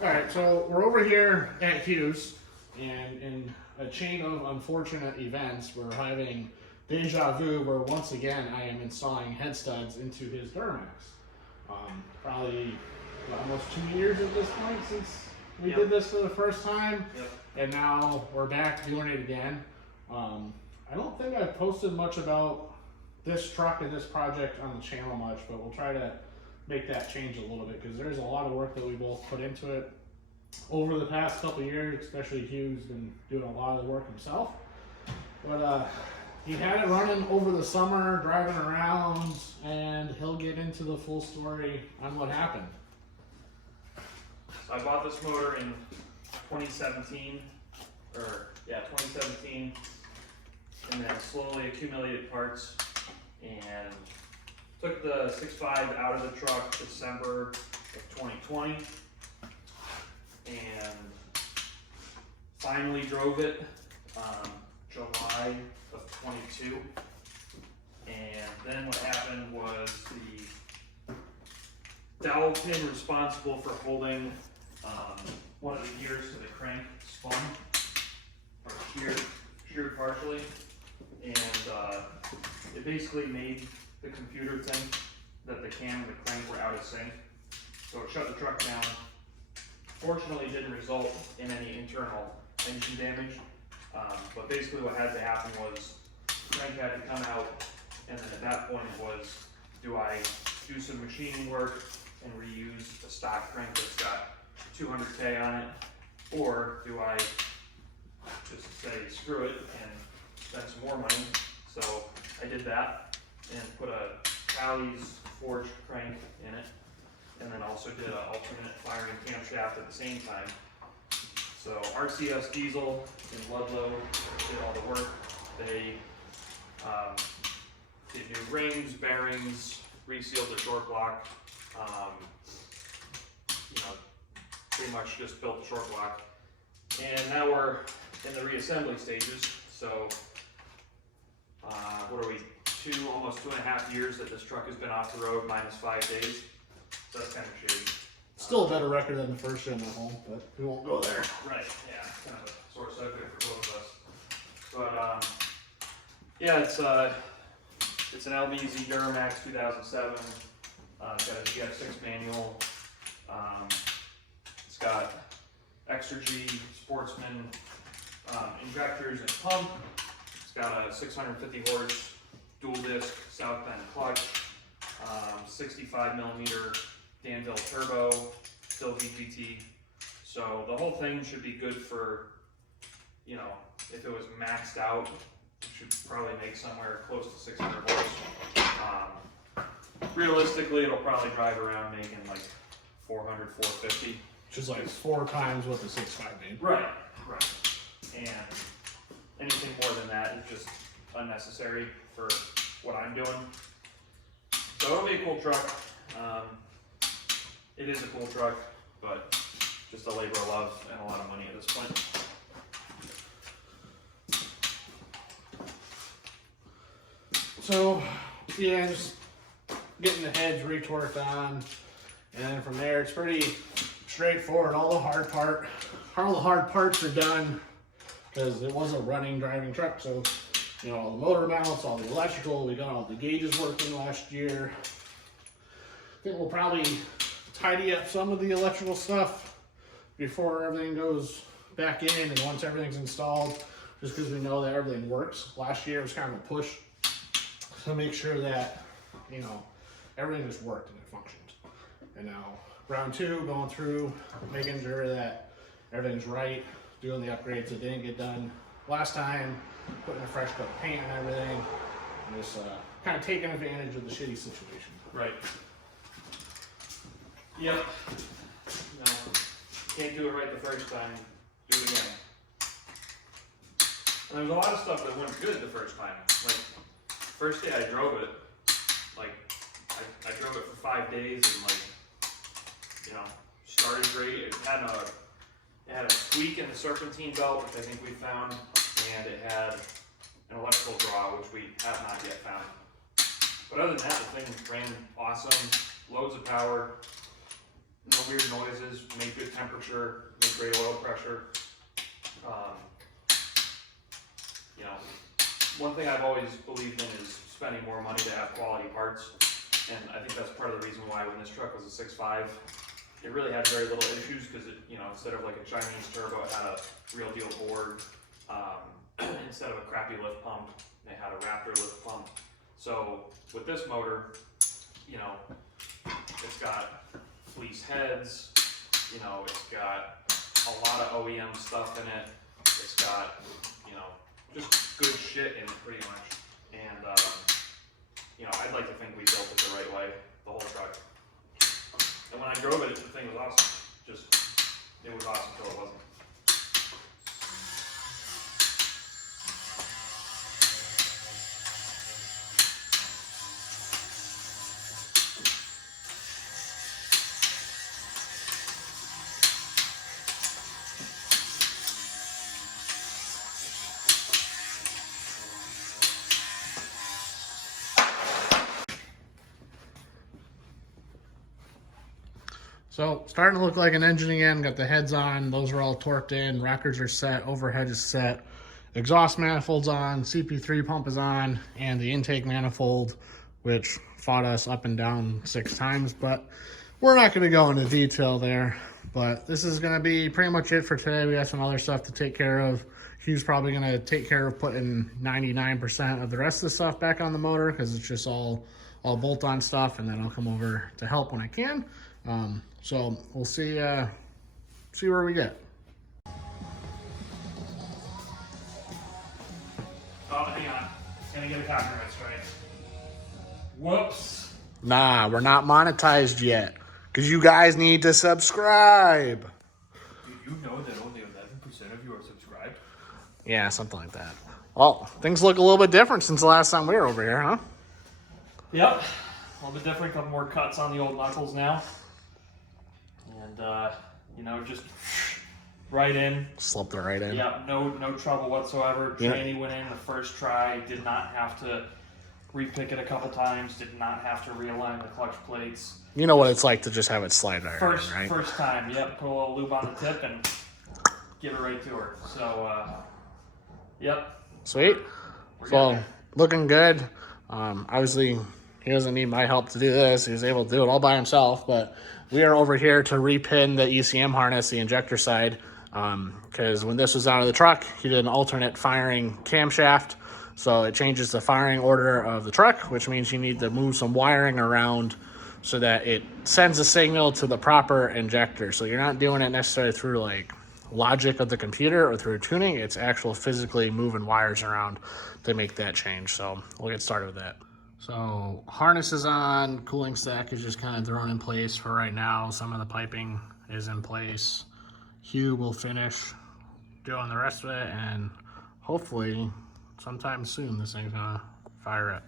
Alright, so we're over here at Hugh's, and in a chain of unfortunate events, we're having deja vu where once again I am installing head studs into his Duramax. Probably almost 2 years at this point since we did this for the first time, and now we're back doing it again. I don't think I've posted much about this truck and this project on the channel much, but we'll try to make that change a little bit because there's a lot of work that we both put into it over the past couple of years. Especially Hugh's been doing a lot of the work himself, but he had it running over the summer, driving around, and he'll get into the full story on what happened. So I bought this motor in 2017, and then slowly accumulated parts and took the 65 out of the truck December of 2020 and finally drove it July of 22. And then what happened was the dowel pin responsible for holding one of the gears to the crank spun or sheared partially, and it basically made the computer think that the cam and the crank were out of sync, so it shut the truck down. Fortunately, it didn't result in any internal engine damage, but basically what had to happen was the crank had to come out, and then at that point it was, do I do some machining work and reuse a stock crank that's got 200K on it, or do I just say screw it and spend some more money? So I did that and put a Callie's forged crank in it, and then also did an alternate firing camshaft at the same time. So RCS Diesel in Ludlow did all the work. They did new rings, bearings, resealed the short block. Pretty much just built the short block. And now we're in the reassembly stages. So what are we, almost 2.5 years that this truck has been off the road, minus 5 days. So that's kind of shitty. Still a better record than the first gen at home, but we won't go there. Right, yeah, kind of a sore subject for both of us. But yeah, it's an LBZ Duramax 2007. It's got a GF6 manual. It's got Exergy Sportsman injectors and pump. It's got a 650 horse dual disc south bend clutch, 65mm Danville turbo, still VGT. So the whole thing should be good for, if it was maxed out, it should probably make somewhere close to 600 horse. Realistically, it'll probably drive around making like 400, 450. Which is like 4 times what the 65 made. Right. And anything more than that is just unnecessary for what I'm doing. So it'll be a cool truck. It is a cool truck, but just a labor of love and a lot of money at this point. So yeah, just getting the heads retorqued on, and then from there it's pretty straightforward. All the hard parts are done because it was a running driving truck. So all the motor mounts, all the electrical, we got all the gauges working last year. I think we'll probably tidy up some of the electrical stuff before everything goes back in and once everything's installed, just because we know that everything works. Last year was kind of a push to make sure that everything just worked and it functioned. And now round 2, going through, making sure that everything's right, doing the upgrades that didn't get done last time, putting a fresh coat of paint and everything, and just kind of taking advantage of the shitty situation. Right. Yep. Can't do it right the first time, do it again. And there's a lot of stuff that went good the first time. Like, first day I drove it, I drove it for 5 days and started great. It had a squeak in the serpentine belt, which I think we found, and it had an electrical draw, which we have not yet found. But other than that, the thing ran awesome, loads of power, no weird noises, make good temperature, make great oil pressure. You know, one thing I've always believed in is spending more money to have quality parts, and I think that's part of the reason why when this truck was a 6.5, it really had very little issues because it, you know, instead of like a Chinese turbo, it had a real deal board. Instead of a crappy lift pump, they had a Raptor lift pump. So with this motor, you know, it's got fleece heads, you know, it's got a lot of OEM stuff in it. It's got, you know, just good shit in it pretty much. And, you know, I'd like to think we built it the right way, the whole truck. And when I drove it, the thing was awesome. Just, it was awesome until it wasn't. So starting to look like an engine again. Got the heads on. Those are all torqued in. Rockers are set. Overhead is set. Exhaust manifold's on. CP3 pump is on. And the intake manifold, which fought us up and down 6 times. But we're not going to go into detail there. But this is going to be pretty much it for today. We got some other stuff to take care of. Hugh's probably going to take care of putting 99% of the rest of the stuff back on the motor because it's just all bolt-on stuff. And then I'll come over to help when I can. So we'll see where we get. Oh, hang on. Gonna get a copyright strike. Whoops. Nah, we're not monetized yet because you guys need to subscribe. Did you know that only 11% of you are subscribed? Yeah, something like that. Well, things look a little bit different since the last time we were over here, huh? Yep. A little bit different. Couple more cuts on the old knuckles now. And, you know, just right in. Slipped it right in. Yeah, no trouble whatsoever. Yeah. Tranny went in the first try. Did not have to repick it a couple times. Did not have to realign the clutch plates. You know what it's like to just have it slide right in, right? First time, yep. Put a little lube on the tip and give it right to her. So, yep. Sweet. So, looking good. Obviously, he doesn't need my help to do this. He's able to do it all by himself, but we are over here to repin the ECM harness, the injector side, because when this was out of the truck, he did an alternate firing camshaft, so it changes the firing order of the truck, which means you need to move some wiring around so that it sends a signal to the proper injector. So you're not doing it necessarily through like logic of the computer or through tuning. It's actual physically moving wires around to make that change. So we'll get started with that. So harness is on, cooling stack is just kind of thrown in place for right now. Some of the piping is in place. Hugh will finish doing the rest of it, and hopefully sometime soon this thing's gonna fire up.